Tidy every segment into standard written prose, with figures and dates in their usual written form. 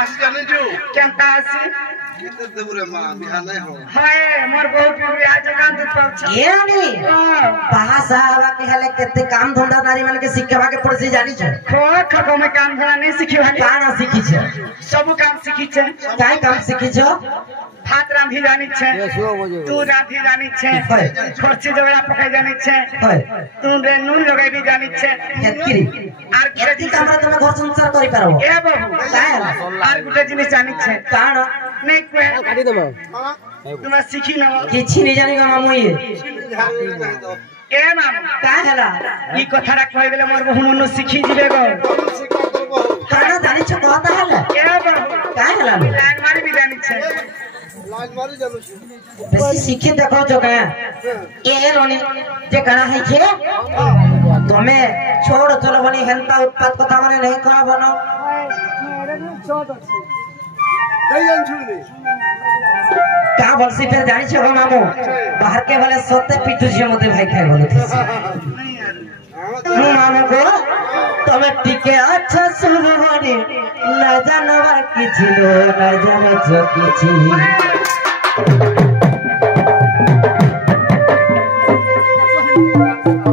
आसी जाने जो केनता आसी कितने देबुरे मां बिहान नहीं हो हाय मोर बहुत भी आज कान दूध पाउछ ये नी भाषा हवा के हले केते काम धंधा नारी मन के सिखवा के पड़सी जानी छ खो में काम धंधा नहीं सिखी वाली काना सीखी छ सब काम सीखी छ काय काम सीखी छ भात रांधी जानी छ तू रांधी जानी छ खोची जगड़ा पकाई जानी छ तू रे नून लगाई भी जानी छ हेतकिरी आर केती कामरा तुम घर संसार करि पारबो ए बाबू काय आर गुटे जिनिस जानी छ काना नहीं कोए काटी देबो तुम सीखी न किछि नहीं जानी मामू ये ए मामू काय हला ई कथारा कहि देले मोर बहु मनु सीखी जिबे गो काना जानी छ कहता हला ए बाबू काय हला लाग मारी भी जानी छ लाज मारी जानो छी बेसी सीखे देखो जो का ए रोनी जे कणा है छे तमे छोड़ चलो बनी हेंता उत्पाद कथा माने नहीं करा बनो कई जन छुनी का बलसी फिर जानी छ हो मामू बाहर के वाले सोते पिटू जे मते भाई खाए बोले मु मामू को तमे टिके अच्छा सुनो बनी ना जानवर किछि लो ना जानो जो किछि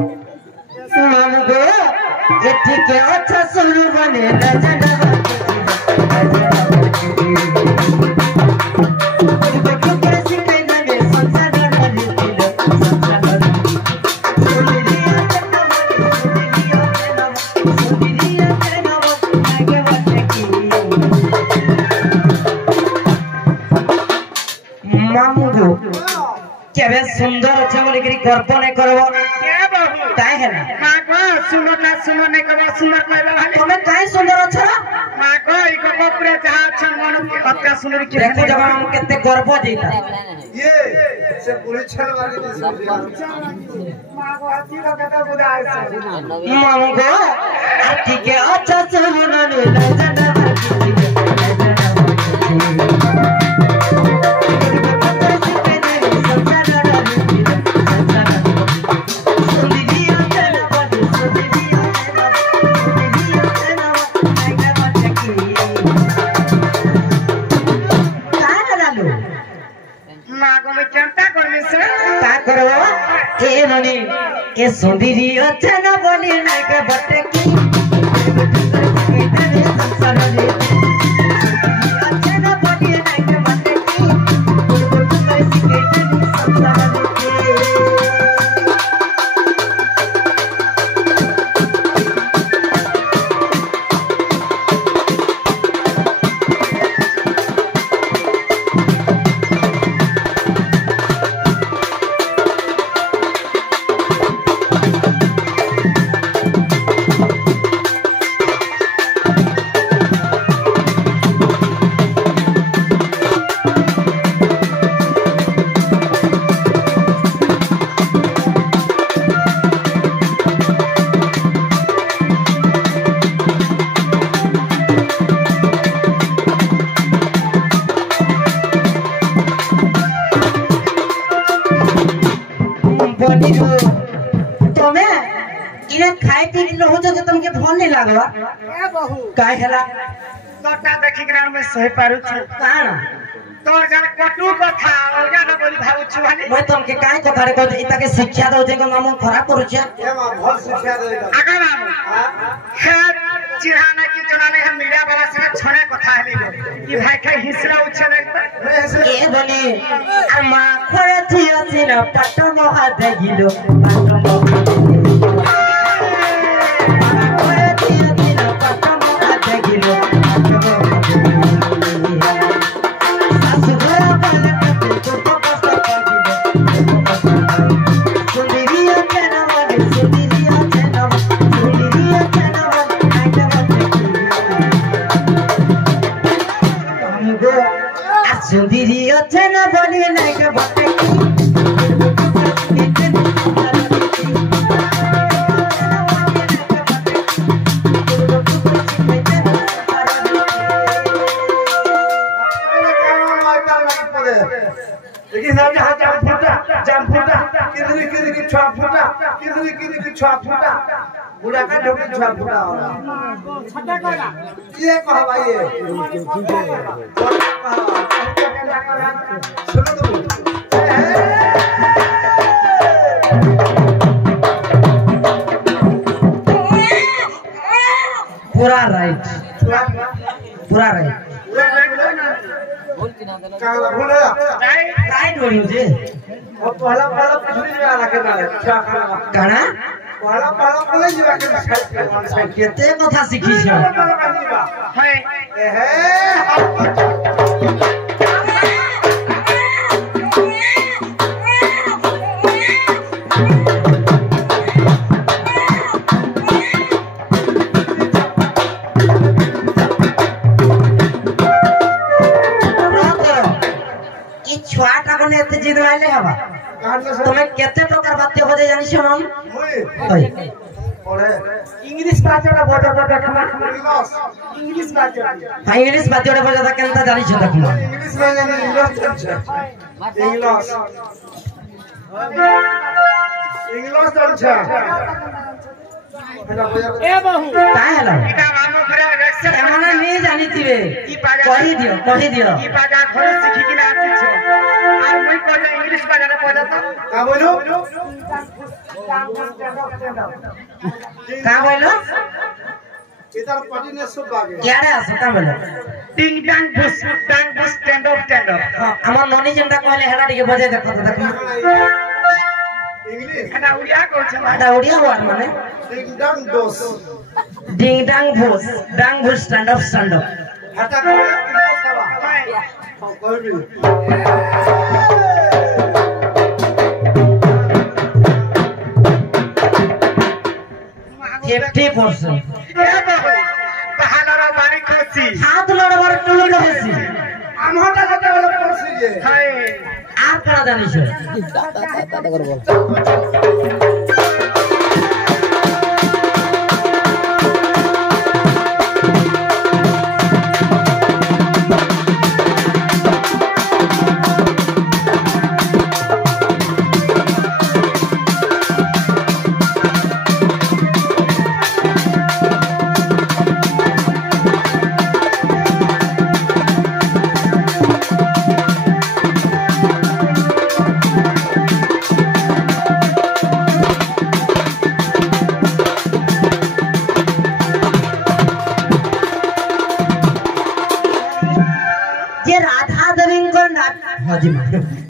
मामू को ये टिके अच्छा सुनो बनी ना जानवर केबे सुंदर अच्छे बोली करी गर्व नहीं करबो ए बाबू काहे है ना मां को सुनो नहीं कबो सुंदर कहबे वाली तमे काहे सुंदर अच्छा मां को ई को पूरे जहां छ मन के अत्का सुंदर के देखो जब हम केते गर्व जेता ये से पूरी छल वाली मां को अच्छी लगता बुझाए से मामू को ठीक है अच्छा सुनो ने जना ए सुंदरी अच्छे न बोली नहीं के बटे की इतने संसार रे अच्छे न बोली नहीं के बटे की इतने संसार तमे इने खाए पी रहू जो तुमके फोन नहीं लागवा ए बहू काय हला तोटा देखि ग्राम में सही पारु छ कान तोर जन कटु कथा ओगा न बोली भाउ छु वाली मैं तुमके काय कथा रे कहू इता के शिक्षा दउ जे मामू खराब करू छ ए मां बहुत शिक्षा दे आगा मामू है चिराना की जनाने हम मीडिया वाला से छणे कथा हली ई भाई खाई हिसरा उछे देखता ए बोली अम्मा खरे थी असिन पट मोहा देगिलो पट मोहा खरे थी असिन पट मोहा देगिलो सासु घर वाले तो पकस कर सुंदरिया चनवा सुंदरिया चनवा सुंदरिया चनवा हमगो सुंदरिया चनवा बोली नहीं के बटे जाम फुटा किदरी की छुआ फुटा किदरी की छुआ फुटा बुढ़ा का ढोके छुआ बुढ़ा होला ये कहा भाई ये सुनो तू पूरा राइट पूरा राइट कहां बोला राइट बोलियो जी और पहला पहला पिछली में आला के डाले क्या खाना कहना पहला पहला पहले जीवा के साइड केते कथा सीखी छ है हे छुआटा कोने एते जिद आइले हवा তুমি কেতে প্রকার বাদ্য বাজে জানিস মন ওই পড়ে इंग्लिश बाजोड़ा बजाता देखना इंग्लिश बात হ্যাঁ ইংলিশ বাদ্যটা বাজাতা কেনতা জানিস দেখুন इंग्लिश में जाने इंग्लिश चलছে इंग्लिश इंग्लिश चलছে ए बहू কাই হলো इटा मामो घरे रेक्से এমন নি জানিতিবে কহি দিও ई बाजा घरे सीखी कि ना आछिछ আর মুই কইলা इंग्लिश बाजारे बजाता का बोलो কা কইলো इधर पार्टी ने सब बागे কেড়ে আছো কা বলো टिंग टांग बुस स्टैंड अप আমার ননি যেটা কইলে হেডা দিকে বজাই দেখো তো দেখো इंग्लिश এটা উড়িয়া কইছে এটা ওড়িয়া ওয়ার্ড মানে डिंग डंग दोस ডিং ডাং ভুস স্ট্যান্ড আপ हटा को इंग्लिश खावा कोई भी 50% ए बहू पहाड़रा बारी खसी হাত লড়বার টুলু কইছি আমহটা যেটা হলো পড়ছি যে हाय আর কারা জানিস